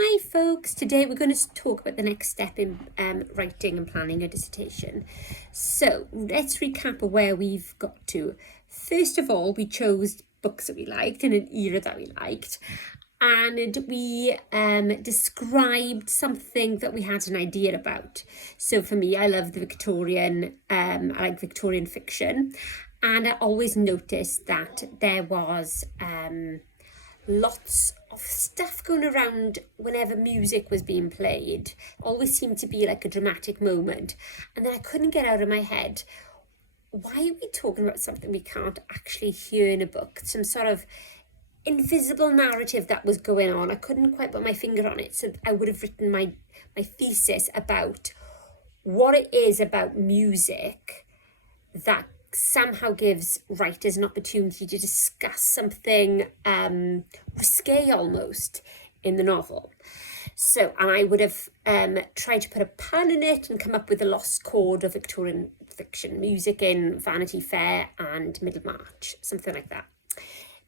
Hi folks, today we're going to talk about the next step in writing and planning a dissertation. So let's recap of where we've got to. First of all, we chose books that we liked in an era that we liked, and we described something that we had an idea about. So for me, I love the Victorian, I like Victorian fiction, and I always noticed that there was lots of stuff going around whenever music was being played. Always seemed to be like a dramatic moment. And then I couldn't get out of my head, why are we talking about something we can't actually hear in a book? Some sort of invisible narrative that was going on. I couldn't quite put my finger on it. So I would have written my thesis about what it is about music that somehow gives writers an opportunity to discuss something risque almost in the novel. So, and I would have tried to put a pun in it and come up with a lost chord of Victorian fiction, music in Vanity Fair and Middlemarch, something like that.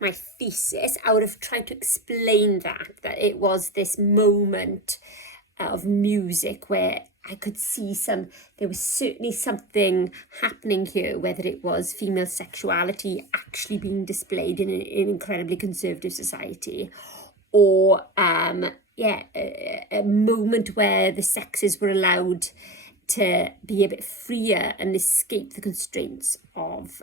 My thesis, I would have tried to explain that it was this moment of music where I could see there was certainly something happening here, whether it was female sexuality actually being displayed in an incredibly conservative society, or a moment where the sexes were allowed to be a bit freer and escape the constraints of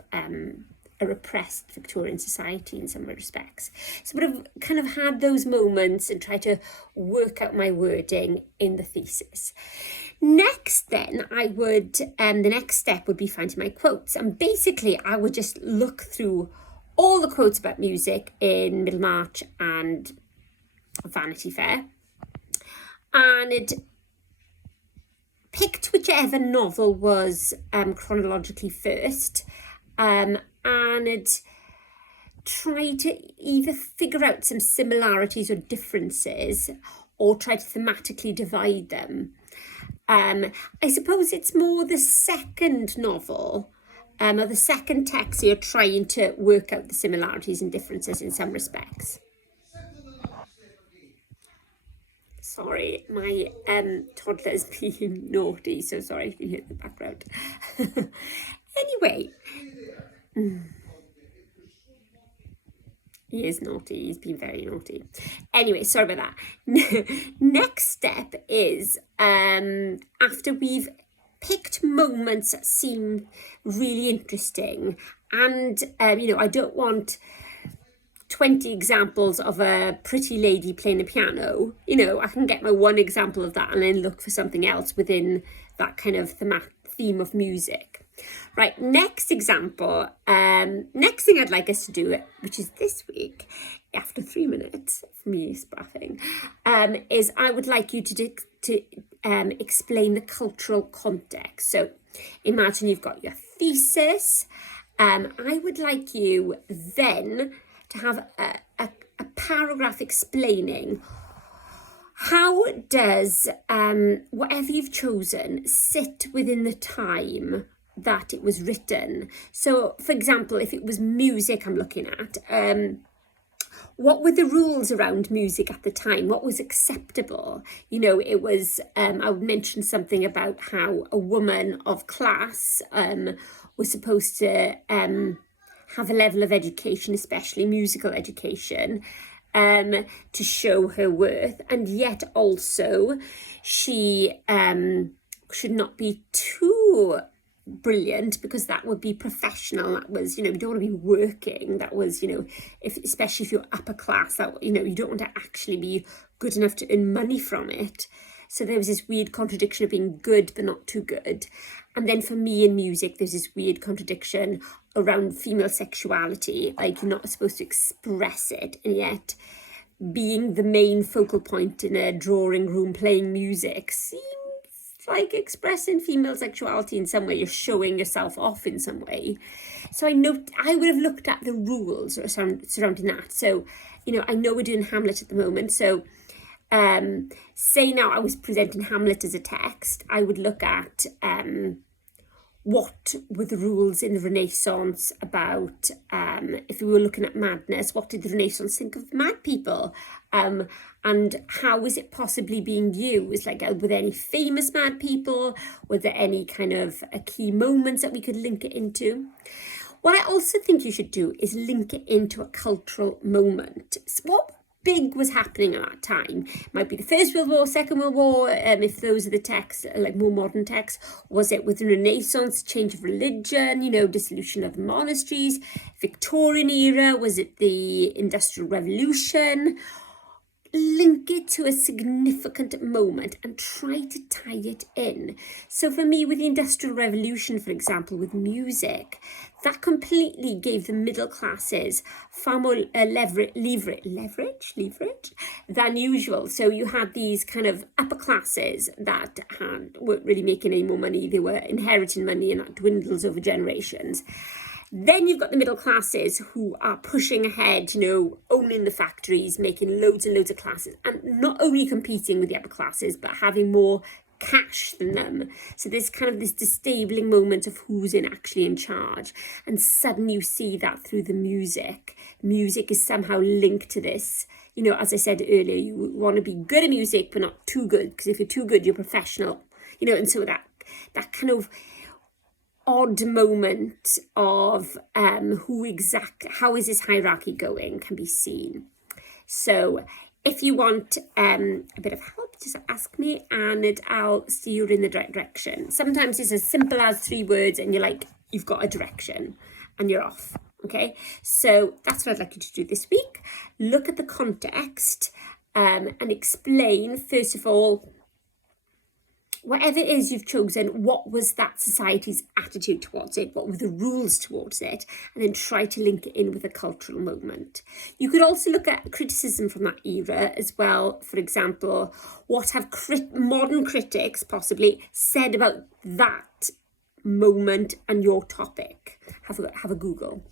a repressed Victorian society in some respects. So I would have kind of had those moments and tried to work out my wording in the thesis. Next then, the next step would be finding my quotes. And basically, I would just look through all the quotes about music in Middlemarch and Vanity Fair. And it picked whichever novel was chronologically first, and try to either figure out some similarities or differences or try to thematically divide them. I suppose it's more the second novel or the second text you're trying to work out the similarities and differences in some respects. Sorry, my toddler's being naughty, so sorry if you hear the background. Anyway, he is naughty, he's been very naughty. Anyway, sorry about that. Next step is, after we've picked moments that seem really interesting, and, I don't want 20 examples of a pretty lady playing the piano. I can get my one example of that and then look for something else within that kind of theme of music. Right, next example, next thing I'd like us to do, which is this week, after 3 minutes of me spraffing, is I would like you to explain the cultural context. So imagine you've got your thesis. I would like you then to have a paragraph explaining how does whatever you've chosen sit within the time that it was written. So, for example, if it was music I'm looking at, what were the rules around music at the time? What was acceptable? It was, I would mention something about how a woman of class was supposed to have a level of education, especially musical education, to show her worth, and yet also she should not be too brilliant because that would be professional. That was, you don't want to be working. That was, especially if you're upper class, that, you don't want to actually be good enough to earn money from it. So there was this weird contradiction of being good but not too good. And then for me in music, there's this weird contradiction around female sexuality. Like, you're not supposed to express it, and yet being the main focal point in a drawing room playing music seems like expressing female sexuality in some way. You're showing yourself off in some way. So I would have looked at the rules surrounding that. So, I know we're doing Hamlet at the moment. So say now I was presenting Hamlet as a text, I would look at what were the rules in the Renaissance about, if we were looking at madness, what did the Renaissance think of mad people? And how is it possibly being used? Like, were there any famous mad people? Were there any kind of key moments that we could link it into? What I also think you should do is link it into a cultural moment. So what big was happening at that time? It might be the First World War, Second World War, if those are the texts, like more modern texts. Was it with the Renaissance, change of religion, dissolution of the monasteries? Victorian era? Was it the Industrial Revolution? Link it to a significant moment and try to tie it in. So for me, with the Industrial Revolution, for example, with music, that completely gave the middle classes far more leverage than usual. So you had these kind of upper classes that weren't really making any more money. They were inheriting money, and that dwindles over generations. Then you've got the middle classes who are pushing ahead, owning the factories, making loads and loads of classes, and not only competing with the upper classes, but having more cash than them. So there's kind of this disabling moment of who's actually in charge. And suddenly you see that through the music. Music is somehow linked to this. As I said earlier, you want to be good at music, but not too good, because if you're too good, you're professional. And so that kind of odd moment of how is this hierarchy going can be seen. So if you want a bit of help, just ask me and I'll steer you in the right direction. Sometimes it's as simple as 3 words and you've got a direction and you're off. Okay, so that's what I'd like you to do this week. Look at the context and explain, first of all, whatever it is you've chosen, what was that society's attitude towards it? What were the rules towards it? And then try to link it in with a cultural moment. You could also look at criticism from that era as well. For example, what have modern critics possibly said about that moment and your topic? Have a Google.